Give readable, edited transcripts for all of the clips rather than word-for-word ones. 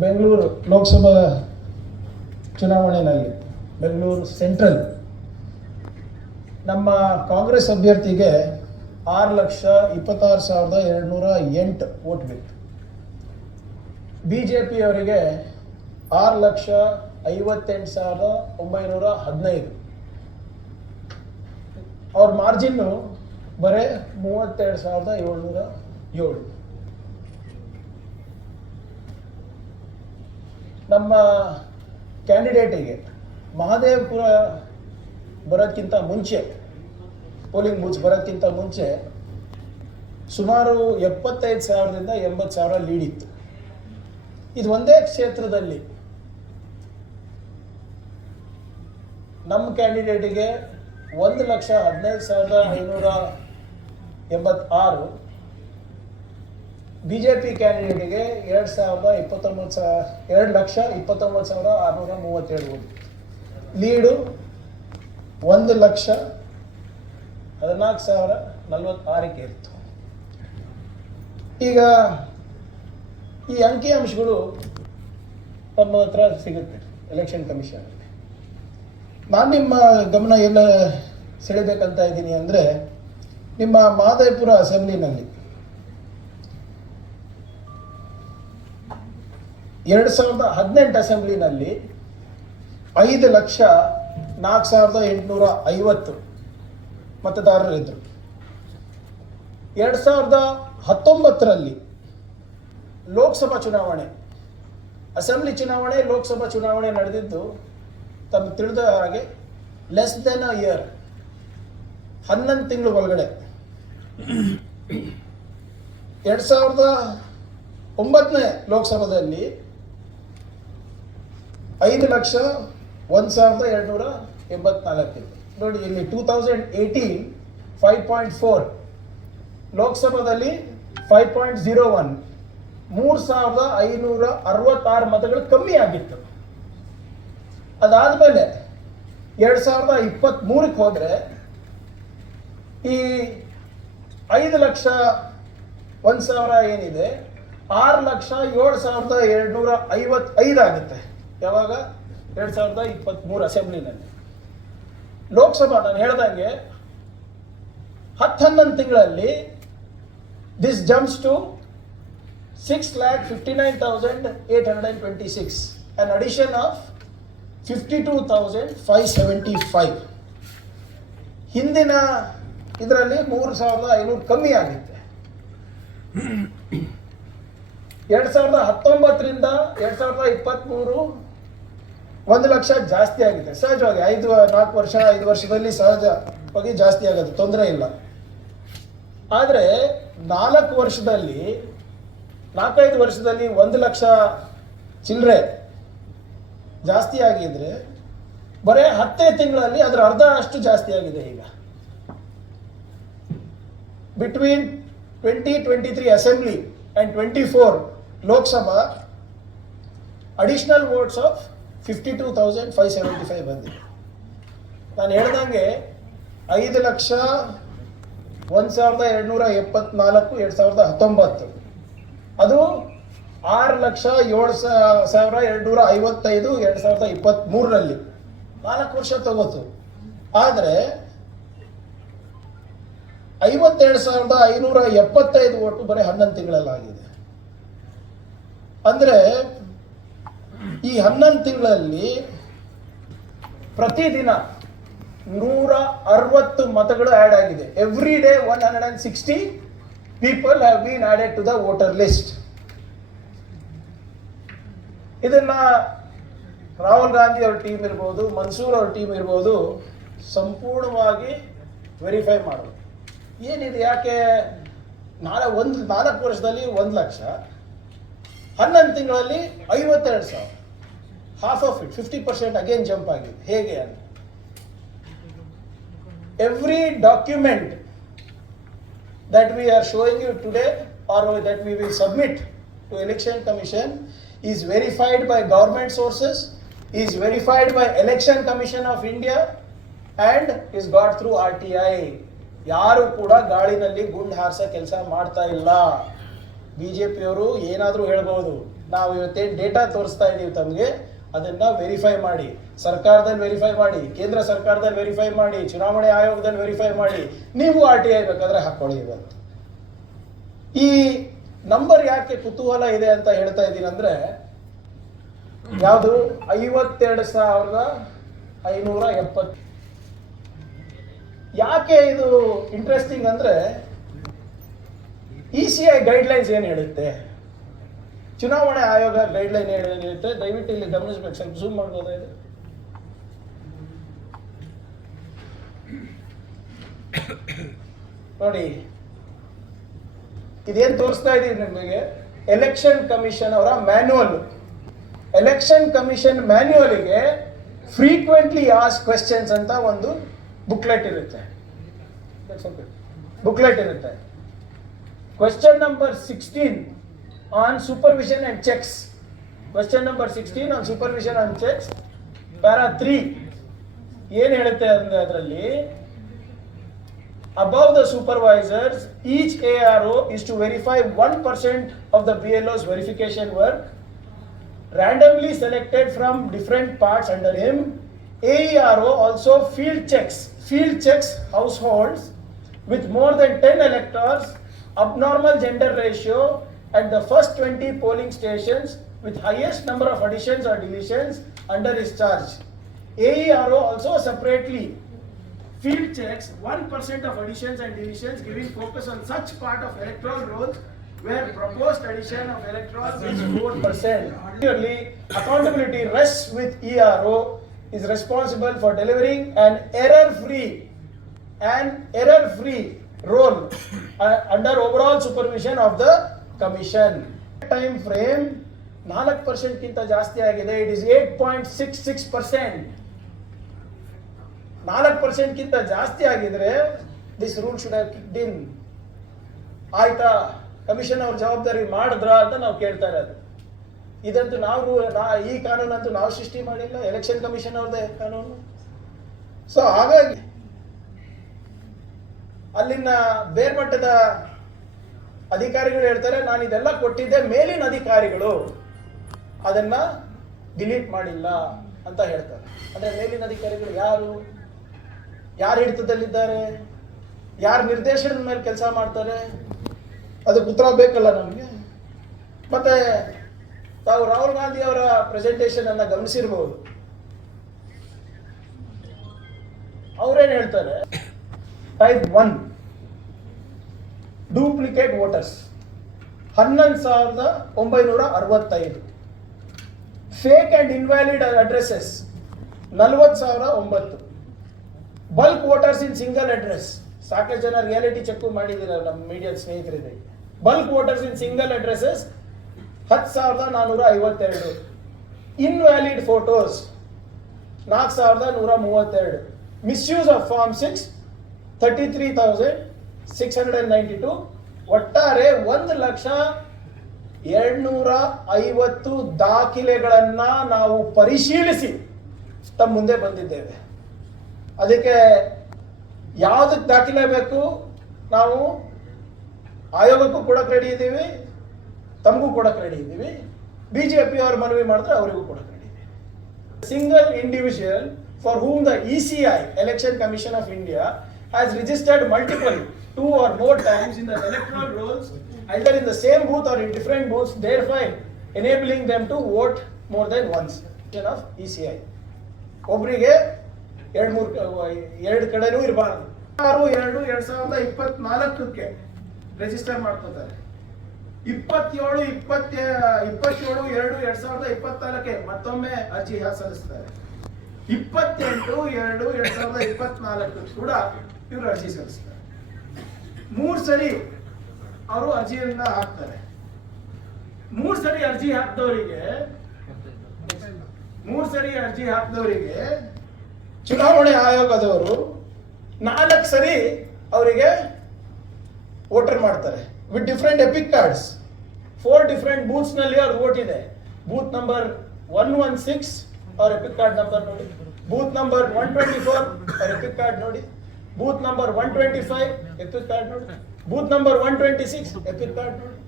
ಬೆಂಗಳೂರು ಲೋಕಸಭಾ ಚುನಾವಣೆಯಲ್ಲಿ ಬೆಂಗಳೂರು ಸೆಂಟ್ರಲ್ ನಮ್ಮ ಕಾಂಗ್ರೆಸ್ ಅಭ್ಯರ್ಥಿಗೆ 6,26,208 ವೋಟ್ ಬೇಕು. BJP ಅವರಿಗೆ 6,58,915. ಅವ್ರ ಮಾರ್ಜಿನ್ನು ಬರೀ 32,707. ನಮ್ಮ ಕ್ಯಾಂಡಿಡೇಟಿಗೆ ಮಹದೇವಪುರ ಬರೋದಕ್ಕಿಂತ ಮುಂಚೆ, ಪೋಲಿಂಗ್ ಬೂತ್ ಬರೋದಕ್ಕಿಂತ ಮುಂಚೆ ಸುಮಾರು 75,000ದಿಂದ 80,000 ಲೀಡ್ ಇತ್ತು. ಇದು ಒಂದೇ ಕ್ಷೇತ್ರದಲ್ಲಿ ನಮ್ಮ ಕ್ಯಾಂಡಿಡೇಟಿಗೆ 1,15,586, BJP ಕ್ಯಾಂಡಿಡೇಟಿಗೆ 2,29,637 ಲೀಡು 1,14,046 ಇತ್ತು. ಈಗ ಈ ಅಂಕಿಅಂಶಗಳು ನಮ್ಮ ಹತ್ರ ಸಿಗುತ್ತೆ ಎಲೆಕ್ಷನ್ ಕಮಿಷನ್. ನಾನು ನಿಮ್ಮ ಗಮನ ಎಲ್ಲ ಸೆಳೆಬೇಕಂತ ಇದ್ದೀನಿ ಅಂದರೆ, ನಿಮ್ಮ ಮಹದೇವಪುರ ಅಸೆಂಬ್ಲಿನಲ್ಲಿ 2018 ಅಸೆಂಬ್ಲಿನಲ್ಲಿ 5,04,850 ಮತದಾರರಿದ್ದರು. 2019ರಲ್ಲಿ ಲೋಕಸಭಾ ಚುನಾವಣೆ, ಅಸೆಂಬ್ಲಿ ಚುನಾವಣೆ, ಲೋಕಸಭಾ ಚುನಾವಣೆ ನಡೆದಿದ್ದು ತಮಗೆ ತಿಳಿದ ಹಾಗೆ ಲೆಸ್ ದೆನ್ ಅ ಇಯರ್, 11 ತಿಂಗಳು ಒಳಗಡೆ. 2009ನೇ ಲೋಕಸಭಾದಲ್ಲಿ 5,01,284 ನೋಡಿ. ಇಲ್ಲಿ 2018 5.4, ಲೋಕಸಭಾದಲ್ಲಿ 5.01, 3,566 ಮತಗಳು ಕಮ್ಮಿ ಆಗಿತ್ತು. ಅದಾದಮೇಲೆ 2023ಕ್ಕೆ ಹೋದರೆ ಈ 5,01,000 ಏನಿದೆ 6,07,255 ಆಗುತ್ತೆ. ಯಾವಾಗ? 2023 ಅಸೆಂಬ್ಲಿನಲ್ಲಿ. ಲೋಕಸಭಾ ನಾನು ಹೇಳ್ದಂಗೆ 10-11 ತಿಂಗಳಲ್ಲಿ this jumps to 6,59,826, an addition of 52,575. ಹಿಂದಿನ ಇದರಲ್ಲಿ 3,500 ಕಮ್ಮಿ ಆಗುತ್ತೆ. 2019ರಿಂದ 2023 1 ಲಕ್ಷ ಜಾಸ್ತಿ ಆಗಿದೆ. ಸಹಜವಾಗಿ 5 ವರ್ಷದಲ್ಲಿ ಸಹಜವಾಗಿ ಜಾಸ್ತಿ ಆಗೋದು, ತೊಂದರೆ ಇಲ್ಲ. ಆದರೆ 4-5 ವರ್ಷದಲ್ಲಿ 1 ಲಕ್ಷ ಚಿಲ್ಲರೆ ಜಾಸ್ತಿ ಆಗಿದ್ರೆ, ಬರೀ 10 ತಿಂಗಳಲ್ಲಿ ಅದರ ಅರ್ಧ ಅಷ್ಟು ಜಾಸ್ತಿ ಆಗಿದೆ. ಈಗ between 2023 assembly and 24 Lok Sabha additional votes of 52,575 ಬಂದಿದೆ. ನಾನು ಹೇಳ್ದಂಗೆ 5,01,274 2019, ಅದು 6,07,255 2023ರಲ್ಲಿ 4 ವರ್ಷ ತಗೋತು. ಆದರೆ 57,575 ವೋಟು ಬರೀ 11 ತಿಂಗಳಲ್ಲಾಗಿದೆ. ಅಂದರೆ ಈ 11 ತಿಂಗಳಲ್ಲಿ ಪ್ರತಿದಿನ 160 ಮತಗಳು ಆ್ಯಡ್ ಆಗಿದೆ. Every day 160 people have been added to the voter list. ಇದನ್ನ ರಾಹುಲ್ ಗಾಂಧಿ ಅವ್ರ ಟೀಮ್ ಇರ್ಬೋದು, ಮನ್ಸೂರ್ ಅವ್ರ ಟೀಮ್ ಇರ್ಬೋದು, ಸಂಪೂರ್ಣವಾಗಿ ವೆರಿಫೈ ಮಾಡೋದು. ಏನಿದೆ, ಯಾಕೆ 4 ವರ್ಷದಲ್ಲಿ 1 ಲಕ್ಷ, 11 ತಿಂಗಳಲ್ಲಿ 52,000, half of it 50% again jump ಆಗಿದೆ. ಹೇಗೆ ಅಂತ, every document that we are showing you today or that we will submit to Election Commission is verified by government sources, is verified by Election Commission of India and is got through RTI. ಯಾರು ಕೂಡ ಗಾಳಿನಲ್ಲಿ ಗುಂಡು ಹಾರಿಸೋ ಕೆಲಸ ಮಾಡ್ತಾ ಇಲ್ಲ. BJP ಅವರು ಏನಾದರೂ ಹೇಳ್ಬೋದು, ನಾವು ಇವತ್ತೇನು ಡೇಟಾ ತೋರಿಸ್ತಾ ಇದ್ದೀವಿ ತಮಗೆ, ಅದನ್ನ ವೆರಿಫೈ ಮಾಡಿ, ಸರ್ಕಾರದಲ್ಲಿ ವೆರಿಫೈ ಮಾಡಿ, ಕೇಂದ್ರ ಸರ್ಕಾರದಲ್ಲಿ ವೆರಿಫೈ ಮಾಡಿ, ಚುನಾವಣೆ ಆಯೋಗದಲ್ಲಿ ವೆರಿಫೈ ಮಾಡಿ, ನೀವು RTI ಬೇಕಾದ್ರೆ ಹಾಕೊಳ್ಳಿ. ಇವತ್ತು ಈ ನಂಬರ್ ಯಾಕೆ ಕುತೂಹಲ ಇದೆ ಅಂತ ಹೇಳ್ತಾ ಇದ್ದೀನಿ ಅಂದ್ರೆ, ಯಾವುದು 52,570. ಯಾಕೆ ಇದು ಇಂಟ್ರೆಸ್ಟಿಂಗ್ ಅಂದ್ರೆ, ECI ಗೈಡ್ಲೈನ್ಸ್ ಏನು ಹೇಳುತ್ತೆ, ಚುನಾವಣೆ ಆಯೋಗ ಗೈಡ್ಲೈನ್ ಏನಿರುತ್ತೆ, ದಯವಿಟ್ಟು ಇಲ್ಲಿ ಗಮನಿಸಬೇಕು. ಸ್ವಲ್ಪ ಜೂಮ್ ಮಾಡ್ಬೋದಾ ಇದು? ನೋಡಿ, ಇದೇನ್ ತೋರಿಸ್ತಾ ಇದೀವಿ ನಿಮಗೆ, ಎಲೆಕ್ಷನ್ ಕಮಿಷನ್ ಅವರ ಮ್ಯಾನ್ಯುವಲ್. ಎಲೆಕ್ಷನ್ ಕಮಿಷನ್ ಮ್ಯಾನ್ಯುವಲ್ಗೆ ಫ್ರೀಕ್ವೆಂಟ್ಲಿ ಆಸ್ಕ್ ಕ್ವೆಶ್ಚನ್ಸ್ ಅಂತ ಒಂದು ಬುಕ್ಲೆಟ್ ಇರುತ್ತೆ. Question number 16 on supervision and checks. Question number 16 on supervision and checks, para 3 ಏನ್ ಹೇಳುತ್ತೆ ಅಂದ್ರೆ, ಅದರಲ್ಲಿ above the supervisors, each ARO is to verify 1% of the BLO's verification work, randomly selected from different parts under him. AERO also field checks households with more than 10 electors, abnormal gender ratio at the first 20 polling stations with highest number of additions or deletions under his charge. AERO also separately field checks 1% of additions and deletions, giving focus on such part of electoral rolls where proposed addition of electorals is 4%. Clearly, accountability rests with ERO, is responsible for delivering an error-free role under overall supervision of the commission. Time frame 4% ಗಿಂತ ಜಾಸ್ತಿ ಆಗಿದೆ. It is 8.66%. 4% ಗಿಂತ ಜಾಸ್ತಿ ಆಗಿದ್ರೆ this rule should have kicked in. ಆಯ್ತಾ, commission ಅವ್ರ ಜವಾಬ್ದಾರಿ ಮಾಡಿದ್ರ ಅಂತ ನಾವು ಕೇಳ್ತಾ ಇರೋದು. ಇದಂತೂ ಈ ಕಾನೂನಂತೂ ನಾವು ಸೃಷ್ಟಿ ಮಾಡಿಲ್ಲ, ಎಲೆಕ್ಷನ್ ಕಮಿಷನ್ ಅವ್ರದೇ ಕಾನೂನು. ಸೊ ಹಾಗಾಗಿ ಅಲ್ಲಿನ ಬೇರ್ಮಟ್ಟದ ಅಧಿಕಾರಿಗಳು ಹೇಳ್ತಾರೆ, ನಾನು ಇದೆಲ್ಲ ಕೊಟ್ಟಿದ್ದೆ, ಮೇಲಿನ ಅಧಿಕಾರಿಗಳು ಅದನ್ನ ಡಿಲೀಟ್ ಮಾಡಿಲ್ಲ ಅಂತ ಹೇಳ್ತಾರೆ. ಅಂದ್ರೆ ಮೇಲಿನ ಅಧಿಕಾರಿಗಳು ಯಾರು ಹಿಡಿತದಲ್ಲಿದ್ದಾರೆ, ಯಾರು ನಿರ್ದೇಶನದ ಮೇಲೆ ಕೆಲಸ ಮಾಡ್ತಾರೆ, ಅದಕ್ಕೆ ಉತ್ತರ ಬೇಕಲ್ಲ ನಮಗೆ. ಮತ್ತೆ ತಾವು ರಾಹುಲ್ ಗಾಂಧಿ ಅವರ ಪ್ರೆಸೆಂಟೇಷನ್ ಅನ್ನ ಗಮನಿಸಿರ್ಬೋದು. ಅವ್ರೇನ್ ಹೇಳ್ತಾರೆ, type 1 duplicate voters 11,965, fake and invalid addresses 40,009, bulk voters in single address. ಸಾಕಷ್ಟು ಜನ ರಿಯಾಲಿಟಿ ಚೆಕ್ ಮಾಡಿದ್ದೀರ ನಮ್ಮ ಮೀಡಿಯಾ ಸ್ನೇಹಿತರಿದೆ. Bulk voters in single addresses 10,452, invalid photos 4,132, misuse of form 6 33,692. ಒಟ್ಟಾರೆ 1,250,000 ದಾಖಲೆಗಳನ್ನ ನಾವು ಪರಿಶೀಲಿಸಿ ತಮ್ಮ ಮುಂದೆ ಬಂದಿದ್ದೇವೆ. ಅದಕ್ಕೆ ಯಾವುದಕ್ಕೆ ದಾಖಲೆ ಬೇಕು, ನಾವು ಆಯೋಗಕ್ಕೂ ಕೊಡಕ್ಕೆ ರೆಡಿ ಇದ್ದೀವಿ, ತಮಗೂ ಕೊಡಕ್ಕೆ ರೆಡಿ ಇದ್ದೀವಿ. ಬಿಜೆಪಿ ಅವರು ಮನವಿ ಮಾಡಿದ್ರೆ ಅವರಿಗೂ ಕೊಡಕ್ಕೆ ರೆಡಿ ಇದ್ದೀವಿ. Single individual for whom the ECI, Election Commission of India, has registered multiple 2 or more times in the electoral rolls, either in the same booth or in different booths, thereby enabling them to vote more than once. Of ECI ಒಬ್ಬರಿಗೆ 2 ಕಡೆನೂ ಇರಬಾರ್ದು. 6/2/2024 register ಮಾಡ್ಕೋತಾರೆ. 27/2/2024 ಮತ್ತೊಮ್ಮೆ ಅರ್ಜಿ ಸಲ್ಲಿಸ್ತಾರೆ. 28/2/2024 ಕೂಡ ಇವರು ಅರ್ಜಿ ಸಲ್ಲಿಸ್ತಾರೆ. 3 ಸರಿ ಅವರು ಅರ್ಜಿಯನ್ನ ಹಾಕ್ತಾರೆ. 3 ಸರಿ ಅರ್ಜಿ ಹಾಕಿದವರಿಗೆ ಚುನಾವಣೆ ಆಯೋಗದವರು 4 ಸರಿ ಅವರಿಗೆ ವೋಟರ್ ಮಾಡ್ತಾರೆ with different EPIC cards. 4 different booths ನಲ್ಲಿ ಅವ್ರ ವೋಟ್ ಇದೆ. ಬೂತ್ ನಂಬರ್ 116 ಅವ್ರ ಎಪಿಕ್ ಕಾರ್ಡ್ ನಂಬರ್ ನೋಡಿ, ಬೂತ್ ನಂಬರ್ 124 ಅವ್ರ ಎಪಿಕ್ ಕಾರ್ಡ್ ನೋಡಿ, ಬೂತ್ ನಂಬರ್ 125 ಎಪಿಕ್ ಕಾರ್ಡ್ ನೋಡಿ, ಬೂತ್ ನಂಬರ್ 126 ಎಪಿಕ್ ಕಾರ್ಡ್ ನೋಡಿ.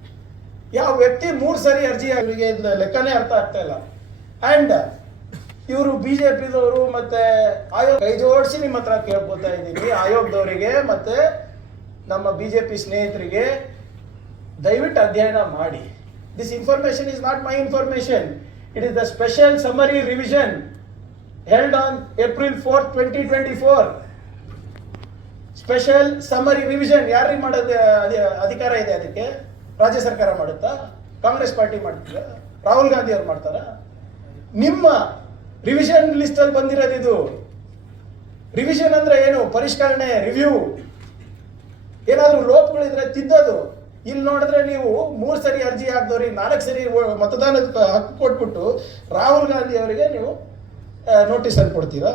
ಯಾವ ವ್ಯಕ್ತಿ 3 ಸರಿ ಅರ್ಜಿ ಅವರಿಗೆ ಲೆಕ್ಕನೇ ಅರ್ಥ ಆಗ್ತಾ ಇಲ್ಲ. ಅಂಡ್ ಇವರು ಬಿಜೆಪಿದವರು ಮತ್ತೆ ಆಯೋಗ ಕೈ ಜೋಡಿಸಿ ನಿಮ್ಮ ಹತ್ರ ಕೇಳ್ಕೊತಾ ಇದ್ದೀನಿ, ಆಯೋಗದವರಿಗೆ ಮತ್ತೆ ನಮ್ಮ ಬಿಜೆಪಿ ಸ್ನೇಹಿತರಿಗೆ ದಯವಿಟ್ಟು ಅಧ್ಯಯನ ಮಾಡಿ. This information is not my information, it is the special summary revision held on April 4th, 2024. Special summary revision ಯಾರಿಗೆ ಮಾಡೋದು ಅಧಿಕಾರ ಇದೆ? ಅದಕ್ಕೆ ರಾಜ್ಯ ಸರ್ಕಾರ ಮಾಡುತ್ತಾ? ಕಾಂಗ್ರೆಸ್ ಪಾರ್ಟಿ ಮಾಡ್ತೀರಾ? ರಾಹುಲ್ ಗಾಂಧಿ ಅವ್ರು ಮಾಡ್ತಾರ? ನಿಮ್ಮ ರಿವಿಷನ್ ಲಿಸ್ಟ್ ಅಲ್ಲಿ ಬಂದಿರೋದು ಇದು. ರಿವಿಷನ್ ಅಂದ್ರೆ ಏನು? ಪರಿಷ್ಕರಣೆ, ರಿವ್ಯೂ. ಏನಾದ್ರೂ ಲೋಪಗಳಿದ್ರೆ ತಿದ್ದೋದು. ಇಲ್ಲಿ ನೋಡಿದ್ರೆ ನೀವು 3 ಸರಿ ಅರ್ಜಿ ಹಾಕಿದವ್ರಿಗೆ 4 ಸರಿ ಮತದಾನದ ಹಕ್ಕು ಕೊಟ್ಬಿಟ್ಟು ರಾಹುಲ್ ಗಾಂಧಿ ಅವರಿಗೆ ನೀವು ನೋಟಿಸ್ ಅಲ್ಲಿ ಕೊಡ್ತೀರಾ?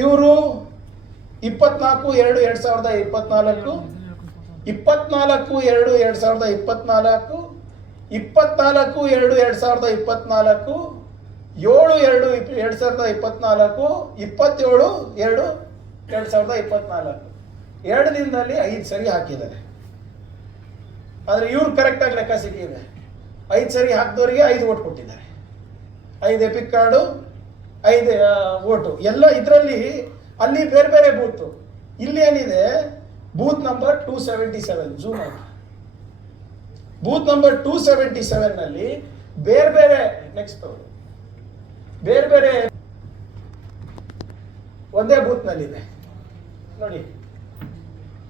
ಇವರು 24/2/2024, 24/2/2024, 24/2/2024, 7/2/2024, 27/2/2024. 2 ದಿನದಲ್ಲಿ 5 ಸರಿ ಹಾಕಿದ್ದಾರೆ. ಆದ್ರೆ ಇವ್ರು ಕರೆಕ್ಟ್ ಆಗಿ ಲೆಕ್ಕ ಸಿಕ್ಕಿದೆ. 5 ಸರಿ ಹಾಕಿದವರಿಗೆ 5 ವೋಟ್ ಕೊಟ್ಟಿದ್ದಾರೆ. 5 ಎಪಿಕ್ ಕಾರ್ಡು, 5 ವೋಟು ಎಲ್ಲ ಇದರಲ್ಲಿ. ಅಲ್ಲಿ ಬೇರೆ ಬೇರೆ ಬೂತ್. ಇಲ್ಲಿ ಏನಿದೆ? Booth number 277. ಜೂಮ್ ಆಗಿ ಬೂತ್ ನಂಬರ್ 277 ನಲ್ಲಿ ಬೇರೆ ಬೇರೆ ನೆಕ್ಸ್ಟ್ ಬೇರೆ ಬೇರೆ ಒಂದೇ ಬೂತ್ ನಲ್ಲಿದೆ ನೋಡಿ.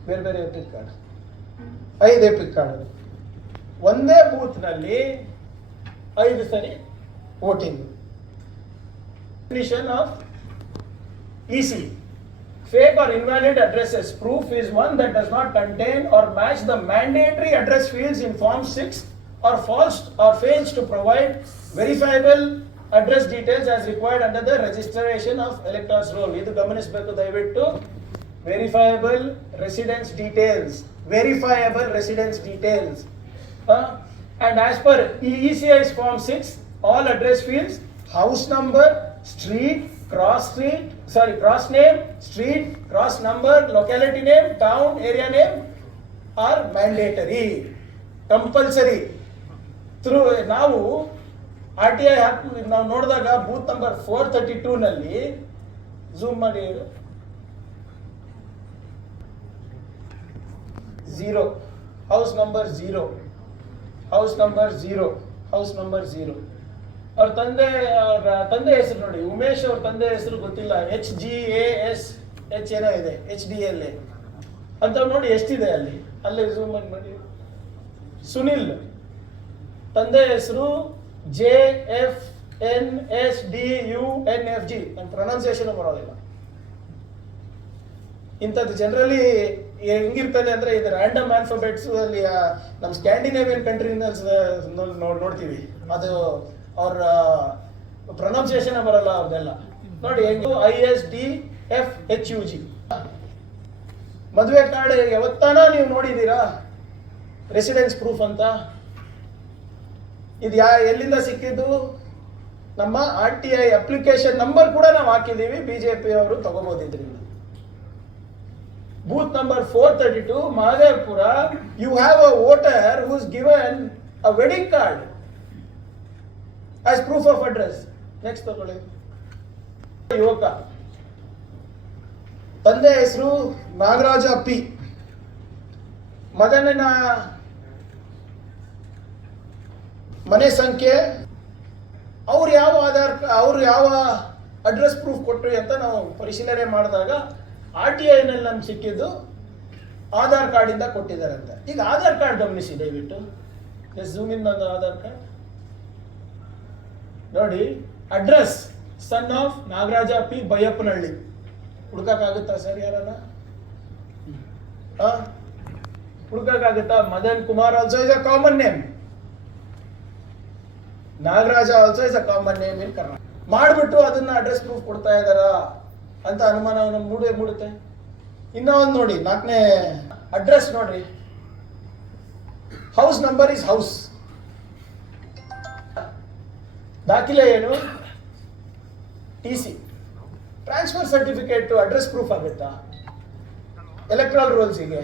ಬೇರೆ ಬೇರೆ ಎಪಿಕ್ ಕಾರ್ಡ್, 5 ಎಪಿಕ್ ಕಾರ್ಡ್ ಒಂದೇ ಬೂತ್ ನಲ್ಲಿ 5 ಸರಿ voting. Definition of EC: fake or invalid addresses. Proof is one that does not contain or match the mandatory address fields in Form 6 or false or fails to provide verifiable address details as required under the registration of electors roll. ಇದು ಗಮನಿಸಬೇಕು ದಯವಿಟ್ಟು. verifiable residence details, verifiable residence details. And as per ECI's Form 6, all address fields, house number, street, cross name, street, cross number, locality name, town, area name are mandatory, compulsory. Through ನಾವು RTI ನಾವು ನೋಡಿದಾಗ booth number 432 ನಲ್ಲಿ zoom ಮಾಡಿ 0, house number 0, house number 0, house number 0. ಅವ್ರ ತಂದೆ ಹೆಸರು ನೋಡಿ, ಉಮೇಶ್ ಅವ್ರ ತಂದೆ ಹೆಸರು ಗೊತ್ತಿಲ್ಲ, HGAS ಏನೋ ಇದೆ, HDLA ಅಂತ ನೋಡಿ ಎಷ್ಟಿದೆ ಅಲ್ಲಿ. ಅಲ್ಲೇ ಝೂಮ್ ಮಾಡಿ. ಸುನಿಲ್ ತಂದೆ ಹೆಸರು JFNSDUNFG. ನನ್ನ ಪ್ರೊನೌನ್ಸಿಯೇಷನ್ ಬರೋದಿಲ್ಲ. ಇಂಥದ್ದು ಜನರಲಿ ಹೆಂಗಿರ್ತದೆ ಅಂದ್ರೆ ಇದು ರ್ಯಾಂಡಮ್ ಆಲ್ಫಾಬೆಟ್ಸ್ ಅಲ್ಲಿ ನಮ್ಮ ಸ್ಕ್ಯಾಂಡಿನೇವಿಯನ್ ಕಂಟ್ರಿ ನೋಡ್ತೀವಿ. ಅದು ಅವ್ರ ಪ್ರೊನೌನ್ಸಿಯೇಷನ್ ಬರಲ್ಲ ಅವ್ರದೆಲ್ಲ ನೋಡಿ. ISDFHUG. ಮದುವೆ ಕಾರ್ಡ್ ಯಾವತ್ತಾನ ನೀವು ನೋಡಿದ್ದೀರಾ? ರೆಸಿಡೆನ್ಸ್ ಪ್ರೂಫ್ ಅಂತ. ಇದು ಎಲ್ಲಿಂದ ಸಿಕ್ಕಿದ್ದು? ನಮ್ಮ RTI ಅಪ್ಲಿಕೇಶನ್ ನಂಬರ್ ಕೂಡ ನಾವು ಹಾಕಿದ್ದೀವಿ. ಬಿಜೆಪಿ ಅವರು ತಗೋಬಹುದಿದ್ರಿಂದ. Booth number 432, Mahadevpura, you have a voter who's given a wedding card as proof of address. Next ತಗೊಳ್ಳಿ. ಯುವಕ ತಂದೆ ಹೆಸರು ನಾಗರಾಜ P. ಮಗನ ಮನೆ ಸಂಖ್ಯೆ, ಅವ್ರು ಯಾವ ಅಡ್ರೆಸ್ ಪ್ರೂಫ್ ಕೊಟ್ರಿ ಅಂತ ನಾವು ಪರಿಶೀಲನೆ ಮಾಡಿದಾಗ RTI ನಲ್ಲಿ ನಮ್ಗೆ ಸಿಕ್ಕಿದ್ದು ಆಧಾರ್ ಕಾರ್ಡ್ ಇಂದ ಕೊಟ್ಟಿದ್ದಾರೆ ಅಂತ. ಈಗ ಆಧಾರ್ ಕಾರ್ಡ್ ಗಮನಿಸಿ ದಯವಿಟ್ಟು. ಝೂಮ್ ಇನ್ ನನ್ನ ಆಧಾರ್ ಕಾರ್ಡ್ ನೋಡಿ. Address son of Nagaraja P, Byappanahalli. ಹುಡುಕಾಗುತ್ತಾ ಸರ್? ಯಾರನ್ನ ಹುಡುಕಾಗುತ್ತಾ? Madan Kumar also is a common name. Nagaraja also is a common name in Karnataka. ಮಾಡ್ಬಿಟ್ಟು ಅದನ್ನ ಅಡ್ರೆಸ್ ಪ್ರೂಫ್ ಕೊಡ್ತಾ ಇದ್ದಾರಾ ಅಂತ ಅನುಮಾನ ಮೂಡುತ್ತೆ. ಇನ್ನ ಒಂದು ನೋಡಿ, 4ನೇ ಅಡ್ರೆಸ್ ನೋಡ್ರಿ. House number is house. ದಾಖಲೆ ಏನು? TC. Transfer certificate address proof ಆಗುತ್ತಾ? ಎಲೆಕ್ಟ್ರಲ್ ರೋಲ್ಸಿಗೆ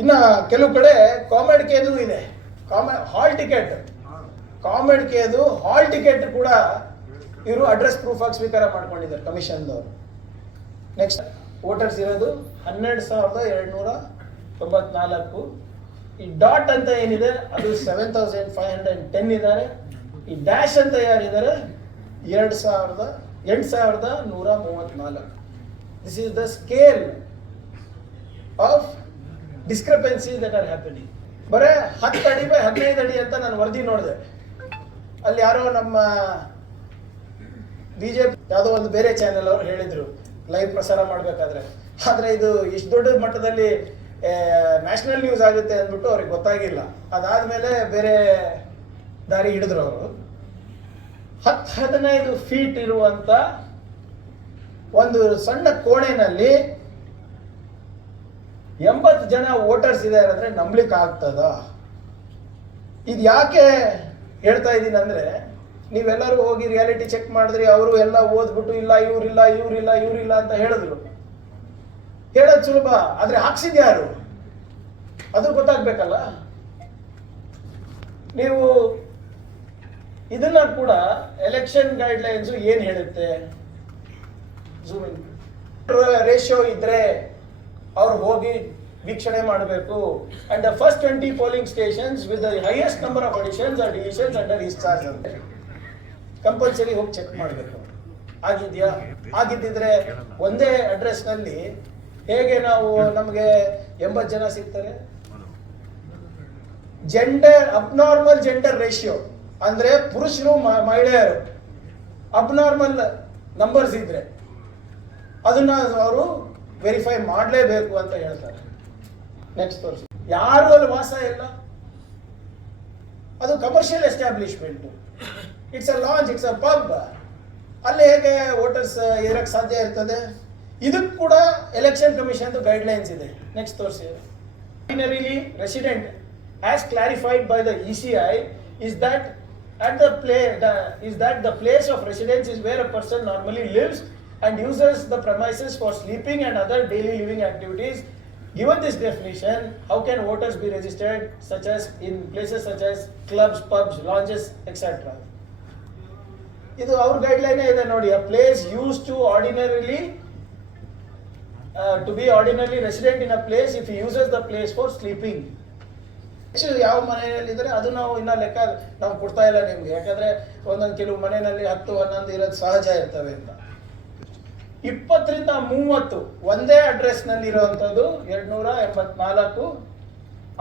ಇನ್ನು ಕೆಲವು ಕಡೆ ಕಾಮೆಡ್ ಕೇದು ಇದೆ, ಹಾಲ್ ಟಿಕೆಟ್, ಕಾಮೆಡ್ ಕೇದು ಹಾಲ್ ಟಿಕೆಟ್ ಕೂಡ ಇವರು ಅಡ್ರೆಸ್ ಪ್ರೂಫ್ ಆಗಿ ಸ್ವೀಕಾರ ಮಾಡ್ಕೊಂಡಿದ್ದಾರೆ ಕಮಿಷನ್ದವರು. ನೆಕ್ಸ್ಟ್ ವೋಟರ್ಸ್ ಇರೋದು 12,294. ಈ ಡಾಟ್ ಅಂತ ಏನಿದೆ ಅದು 7,510 ಇದ್ದಾರೆ. ಈ ಡ್ಯಾಶ್ ಅಂತ ಯಾರಿದ್ದಾರೆ 8,134. This is the scale of discrepancies that are happening. ಬರೇ 10 ಅಡಿ ಬೈ 15 ಅಡಿ ಅಂತ ನಾನು ವರದಿ ನೋಡಿದೆ. ಅಲ್ಲಿ ಯಾರೋ ನಮ್ಮ ಬಿಜೆಪಿ ಯಾವುದೋ ಒಂದು ಬೇರೆ ಚಾನೆಲ್ ಅವರು ಹೇಳಿದ್ರು ಲೈವ್ ಪ್ರಸಾರ ಮಾಡಬೇಕಾದ್ರೆ, ಆದರೆ ಇದು ಇಷ್ಟು ದೊಡ್ಡ ಮಟ್ಟದಲ್ಲಿ ನ್ಯಾಷನಲ್ ನ್ಯೂಸ್ ಆಗುತ್ತೆ ಅಂದ್ಬಿಟ್ಟು ಅವ್ರಿಗೆ ಗೊತ್ತಾಗಿಲ್ಲ. ಅದಾದಮೇಲೆ ಬೇರೆ ದಾರಿ ಹಿಡಿದ್ರು ಅವರು. 10-15 ಫೀಟ್ ಇರುವಂತ ಒಂದು ಸಣ್ಣ ಕೋಣೆನಲ್ಲಿ 80 ಜನ ವೋಟರ್ಸ್ ಇದ್ದಾರೆ ಅಂದ್ರೆ ನಂಬಲಿಕ್ಕೆ ಆಗ್ತದ? ಇದು ಯಾಕೆ ಹೇಳ್ತಾ ಇದ್ದೀನಿ ಅಂದ್ರೆ, ನೀವೆಲ್ಲರೂ ಹೋಗಿ ರಿಯಾಲಿಟಿ ಚೆಕ್ ಮಾಡಿದ್ರಿ, ಅವರು ಎಲ್ಲ ಓದ್ಬಿಟ್ಟು ಇಲ್ಲ ಇವ್ರಿಲ್ಲ ಅಂತ ಹೇಳಿದ್ರು. ಹೇಳೋದು ಸುಲಭ, ಆದ್ರೆ ಹಾಕ್ಸಿದ್ಯಾರು ಅದು ಗೊತ್ತಾಗ್ಬೇಕಲ್ಲ. ನೀವು ಇದನ್ನ ಕೂಡ ಎಲೆಕ್ಷನ್ ಗೈಡ್ಲೈನ್ಸ್ ಏನ್ ಹೇಳುತ್ತೆ, ರೇಷಿಯೋ ಇದ್ರೆ ಅವ್ರು ಹೋಗಿ ವೀಕ್ಷಣೆ ಮಾಡಬೇಕು. And the first 20 polling stations with the highest number of additions are divisions under his charge ಅಂತ ಕಂಪಲ್ಸರಿ ಹೋಗಿ ಚೆಕ್ ಮಾಡಬೇಕು. ಆಗಿದ್ಯಾ? ಆಗಿದ್ದಿದ್ರೆ ಒಂದೇ ಅಡ್ರೆಸ್ ನಲ್ಲಿ ಹೇಗೆ ನಮಗೆ 80 ಜನ ಸಿಗ್ತಾರೆ? ಅಬ್ನಾರ್ಮಲ್ ಜೆಂಡರ್ ರೇಷಿಯೋ ಅಂದ್ರೆ ಪುರುಷರು ಮಹಿಳೆಯರು ಅಬ್ನಾರ್ಮಲ್ ನಂಬರ್ಸ್ ಇದ್ರೆ ಅದನ್ನ ಅವರು ವೆರಿಫೈ ಮಾಡಲೇಬೇಕು ಅಂತ ಹೇಳ್ತಾರೆ. ನೆಕ್ಸ್ಟ್ ತೋರಿಸಿ. ಯಾರು ಅಲ್ಲಿ ವಾಸ ಇಲ್ಲ, ಅದು commercial establishment, it's a lounge, it's a pub. ಅಲ್ಲಿ ಹೇಗೆ ವೋಟರ್ಸ್ ಇರಕ್ಕೆ ಸಾಧ್ಯ ಇರ್ತದೆ? ಇದಕ್ಕೆ ಕೂಡ ಎಲೆಕ್ಷನ್ ಕಮಿಷನ್ ಗೈಡ್ಲೈನ್ಸ್ ಇದೆ. ನೆಕ್ಸ್ಟ್ ತೋರಿಸಿ. Ordinarily resident as clarified by the ECI is that the place of residence is where a person normally lives and uses the premises for sleeping and other daily living activities. Given this definition, how can voters be registered such as in places such as clubs, pubs, lounges, etc.? ಇದು ಅವ್ರ guideline ಇದೆ ನೋಡಿ. a place used to be ordinarily resident in a place if he uses the place for sleeping. ಯಾವ ಮನೆಯಲ್ಲಿ ಇದ್ರೆ ಅದು ನಾವು ಇನ್ನ ಲೆಕ್ಕ ನಾವು ಕೊಡ್ತಾ ಇಲ್ಲ ನಿಮ್ಗೆ, ಯಾಕಂದ್ರೆ ಒಂದೊಂದು ಕೆಲವು ಮನೆಯಲ್ಲಿ 10-11 ಇರೋದು ಸಹಜ ಇರ್ತವೆ ಅಂತ. 20 ರಿಂದ 30 ಒಂದೇ ಅಡ್ರೆಸ್ ನಲ್ಲಿ ಇರುವಂತದ್ದು 284,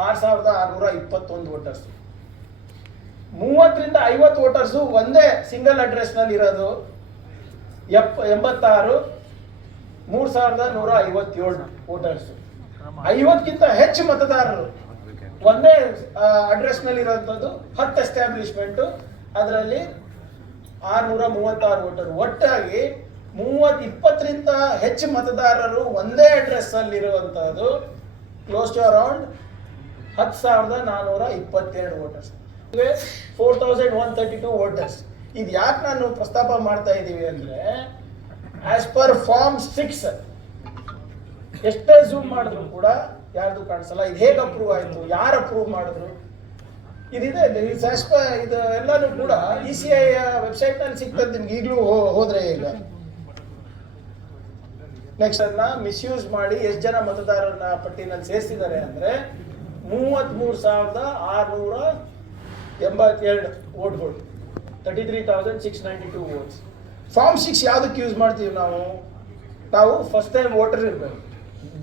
6,621 ವೋಟರ್ಸ್. 30 ರಿಂದ 50 ವೋಟರ್ಸ್ ಒಂದೇ ಸಿಂಗಲ್ ಅಡ್ರೆಸ್ ನಲ್ಲಿ ಇರೋದು 86, 3,157 ವೋಟರ್ಸ್. 50ಕ್ಕಿಂತ ಹೆಚ್ಚು ಮತದಾರರು ಒಂದೇ ಅಡ್ರೆಸ್ ನಲ್ಲಿ ಇರುವಂತದ್ದು 10 ಎಸ್ಟಾಬ್ಲಿಷ್ಮೆಂಟ್, ಅದರಲ್ಲಿ 636 ವೋಟರ್. ಒಟ್ಟಾಗಿ 20 ರಿಂದ ಹೆಚ್ಚು ಮತದಾರರು ಒಂದೇ ಅಡ್ರೆಸ್ ಅಲ್ಲಿ ಇರುವಂತದ್ದು close to around 10,422 voters. 4,132 voters. ಇದು ಯಾಕೆ ನಾನು ಪ್ರಸ್ತಾಪ ಮಾಡ್ತಾ ಇದ್ದೀವಿ ಅಂದ್ರೆ, ಆಸ್ ಪರ್ ಫಾರ್ಮ್ 6 ಎಷ್ಟೇ ಝೂಮ್ ಮಾಡಿದ್ರು ಕೂಡ ಯಾರ್ದು ಕಾಣಿಸಲ್ಲ. ಇದು ಹೇಗೆ ಅಪ್ರೂವ್ ಆಯ್ತು, ಯಾರು ಅಪ್ರೂವ್ ಮಾಡಿದ್ರು, ಇದಿದೆ. ಇದು ಎಲ್ಲಾನು ಕೂಡ ECI ವೆಬ್ಸೈಟ್ ನಲ್ಲಿ ಸಿಗ್ತದೆ ನಿಮ್ಗೆ ಈಗಲೂ ಹೋದ್ರೆ. ಈಗ ನೆಕ್ಸ್ಟ್ ಅನ್ನ ಮಿಸ್ಯೂಸ್ ಮಾಡಿ ಎಷ್ಟು ಜನ ಮತದಾರರನ್ನ ಪಟ್ಟಿನಲ್ಲಿ ಸೇರಿಸಿದ್ದಾರೆ ಅಂದ್ರೆ 33,682 ವೋಟ್ಗಳು, 33,692 ವೋಟ್ಸ್. ಫಾರ್ಮ್ 6 ಯಾವ್ದಕ್ಕೆ ಯೂಸ್ ಮಾಡ್ತೀವಿ ನಾವು ಫಸ್ಟ್ ಟೈಮ್ ವೋಟರ್ ಇರಬೇಕು,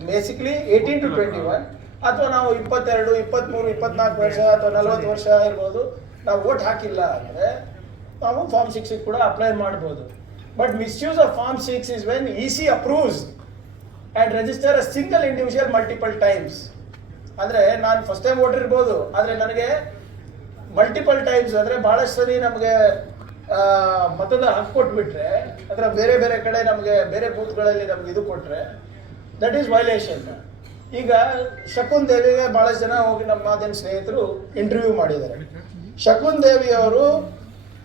ಬೇಸಿಕ್ಲಿ 18 to 21, ಅಥವಾ ನಾವು 22, 23, 24 ವರ್ಷ ಅಥವಾ 40 ವರ್ಷ ಇರ್ಬೋದು, ನಾವು ವೋಟ್ ಹಾಕಿಲ್ಲ ಅಂದ್ರೆ ನಾವು ಫಾರ್ಮ್ 6 ಕೂಡ ಅಪ್ಲೈ ಮಾಡ್ಬೋದು. But misuse of form 6 is when EC approves and register a single individual multiple times. ಅಂದ್ರೆ ನಾನು ಫಸ್ಟ್ ಟೈಮ್ ವೋಟರ್ ಇರ್ಬೋದು, ಆದ್ರೆ ನನಗೆ ಮಲ್ಟಿಪಲ್ ಟೈಮ್ಸ್ ಅಂದ್ರೆ ಬಹಳಷ್ಟು ಸರಿ ನಮಗೆ ಮತದ ಹಕ್ಕು ಕೊಟ್ಬಿಟ್ರೆ, ಅಥವಾ ಬೇರೆ ಬೇರೆ ಕಡೆ ನಮಗೆ ಬೇರೆ ಬೂತ್ಗಳಲ್ಲಿ ನಮ್ಗೆ ಇದು ಕೊಟ್ರೆ ದಟ್ ಈಸ್ ವೈಲೇಷನ್. ಈಗ ಶಕುನ್ ದೇವಿಗೆ ಬಹಳಷ್ಟು ಜನ ಹೋಗಿ ನಮ್ಮ ಮಾಧ್ಯಮ ಸ್ನೇಹಿತರು ಇಂಟರ್ವ್ಯೂ ಮಾಡಿದ್ದಾರೆ. ಶಕುನ್ ದೇವಿ ಅವರು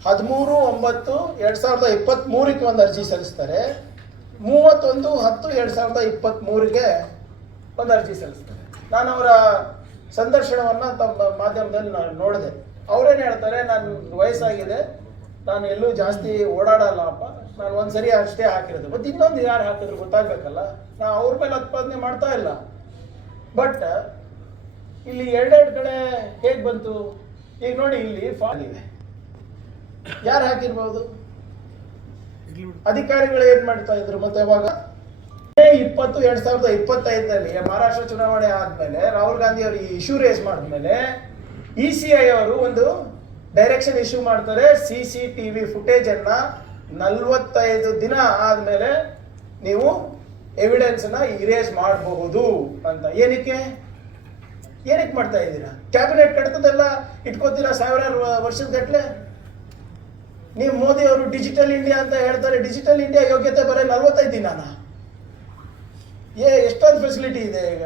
13/9/2023 ಒಂದು ಅರ್ಜಿ ಸಲ್ಲಿಸ್ತಾರೆ, 31/10/2023 ಒಂದು ಅರ್ಜಿ ಸಲ್ಲಿಸ್ತಾರೆ. ನಾನು ಅವರ ಸಂದರ್ಶನವನ್ನು ತಮ್ಮ ಮಾಧ್ಯಮದಲ್ಲಿ ನಾನು ನೋಡಿದೆ. ಅವರೇನು ಹೇಳ್ತಾರೆ, ನಾನು ವಯಸ್ಸಾಗಿದೆ, ನಾನು ಎಲ್ಲೂ ಜಾಸ್ತಿ ಓಡಾಡಲ್ಲಪ್ಪ, ನಾನು ಒಂದ್ಸರಿ ಅಷ್ಟೇ ಹಾಕಿರೋದು. ಮತ್ತು ಇನ್ನೊಂದು ಯಾರು ಹಾಕಿದ್ರು ಗೊತ್ತಾಗಬೇಕಲ್ಲ, ನಾವು ಅವ್ರ ಮೇಲೆ ಉತ್ಪಾದನೆ ಮಾಡ್ತಾ ಇಲ್ಲ. ಬಟ್ ಇಲ್ಲಿ ಎರಡೆರಡು ಕಡೆ ಹೇಗೆ ಬಂತು? ಈಗ ನೋಡಿ, ಇಲ್ಲಿ ಫಾಲ್ ಇದೆ, ಯಾರು ಹಾಕಿರ್ಬೋದು? ಅಧಿಕಾರಿಗಳು ಏನ್ ಮಾಡ್ತಾ ಇದ್ರು? ಮತ್ತೆ ಅವಾಗ 20/20/25 ಮಹಾರಾಷ್ಟ್ರ ಚುನಾವಣೆ ಆದ್ಮೇಲೆ ರಾಹುಲ್ ಗಾಂಧಿ ಅವರು ಈ ಇಶ್ಯೂ ರೇಸ್ ಮಾಡಿದ್ಮೇಲೆ ECI ಅವರು ಒಂದು ಡೈರೆಕ್ಷನ್ ಇಶ್ಯೂ ಮಾಡ್ತಾರೆ. CCTV ಫುಟೇಜ್ ಅನ್ನ 45 ದಿನ ಆದ್ಮೇಲೆ ನೀವು ಎವಿಡೆನ್ಸ್ ನ ಇರೇಸ್ ಮಾಡಬಹುದು ಅಂತ. ಏನಕ್ಕೆ ಮಾಡ್ತಾ ಇದ್ದೀರಾ? ಕ್ಯಾಬಿನೆಟ್ ಕಡತದೆಲ್ಲ ಇಟ್ಕೋತೀರಾ ಸಾವಿರಾರು ವರ್ಷದ ಗಟ್ಟಲೆ. ನೀವು ಮೋದಿ ಅವರು ಡಿಜಿಟಲ್ ಇಂಡಿಯಾ ಅಂತ ಹೇಳ್ತಾರೆ. ಡಿಜಿಟಲ್ ಇಂಡಿಯಾ ಯೋಗ್ಯತೆ ಬರೀ 45 ದಿನಾನ? ಎಷ್ಟೊಂದು ಫೆಸಿಲಿಟಿ ಇದೆ ಈಗ.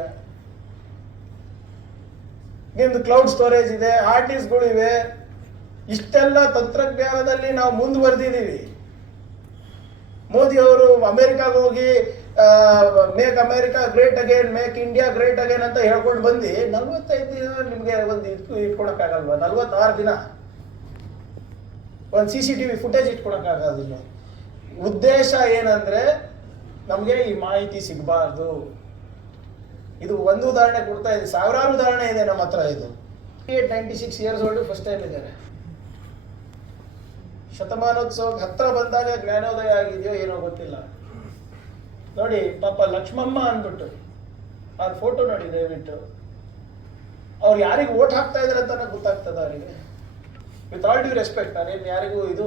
ನಿಮ್ದು ಕ್ಲೌಡ್ ಸ್ಟೋರೇಜ್ ಇದೆ, ಹಾರ್ಡ್ ಡಿಸ್ಕ್ಗಳು ಇವೆ. ಇಷ್ಟೆಲ್ಲ ತಂತ್ರಜ್ಞಾನದಲ್ಲಿ ನಾವು ಮುಂದುವರೆದಿದ್ದೀವಿ. ಮೋದಿ ಅವರು ಅಮೆರಿಕಾಗೆ ಹೋಗಿ make America great again, make India great again ಅಂತ ಹೇಳ್ಕೊಂಡು ಬಂದು 45 ದಿನ ನಿಮ್ಗೆ ಒಂದು ಇಟ್ಕೊಳಕ್ಕಾಗಲ್ವಾ? 46 ದಿನ ಒಂದು CCTV ಫುಟೇಜ್ ಇಟ್ಕೊಳಕ್ಕಾಗೋದಿಲ್ಲ. ಉದ್ದೇಶ ಏನಂದ್ರೆ ನಮಗೆ ಈ ಮಾಹಿತಿ ಸಿಗಬಾರ್ದು. ಇದು ಒಂದು ಉದಾಹರಣೆ ಕೊಡ್ತಾ ಇದೆ, ಸಾವಿರಾರು ಉದಾಹರಣೆ ಇದೆ ನಮ್ಮ ಹತ್ರ. ಇದು 96 ಇಯರ್ಸ್ ಓಲ್ಡ್ ಫಸ್ಟ್ ಟೈಮ್ ಇದ್ದಾರೆ. ಶತಮಾನೋತ್ಸವಕ್ಕೆ ಹತ್ರ ಬಂದಾಗ ಜ್ಞಾನೋದಯ ಆಗಿದೆಯೋ ಏನೋ ಗೊತ್ತಿಲ್ಲ. ನೋಡಿ ಪಾಪ ಲಕ್ಷ್ಮಮ್ಮ ಅಂದ್ಬಿಟ್ಟು ಅವ್ರ ಫೋಟೋ ನೋಡಿ ದಯವಿಟ್ಟು. ಅವ್ರು ಯಾರಿಗೆ ವೋಟ್ ಹಾಕ್ತಾ ಇದಾರೆ ಅಂತ ಗೊತ್ತಾಗ್ತದ ಅವರಿಗೆ? ವಿತ್ ಆಲ್ ಡ್ಯೂ ರೆಸ್ಪೆಕ್ಟ್, ನಾನೇನು ಯಾರಿಗೂ ಇದು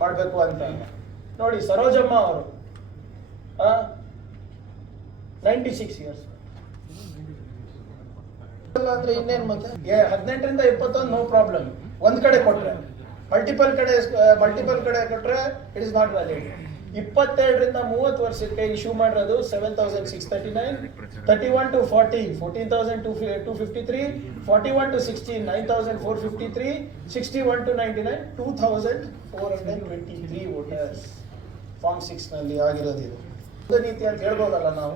ಮಾಡಬೇಕು ಅಂತ ನೋಡಿ. ಸರೋಜಮ್ಮ ಅವರು 96 ಇಯರ್ಸ್ ಅಂದ್ರೆ ಇನ್ನೇನು? ಮತ್ತೆ 18ರಿಂದ 21 ನೋ ಪ್ರಾಬ್ಲಮ್. ಒಂದ್ ಕಡೆ ಕೊಟ್ರೆ, ಮಲ್ಟಿಪಲ್ ಕಡೆ ಕೊಟ್ರೆ ಇಟ್ ಇಸ್ ನಾಟ್ ವ್ಯಾಲಿಡ್. 22ರಿಂದ 30 ವರ್ಷಕ್ಕೆ ಇಶ್ಯೂ ಮಾಡಿರೋದು 7,639, 31 to 40 14,253, 41 to 60 9,453, 61 to 99 2,423 voters. Form 6 ನಲ್ಲಿ ಆಗಿರೋದು ಇದು. ನೀತಿ ಅಂತ ಹೇಳ್ಬೋದಲ್ಲ ನಾವು.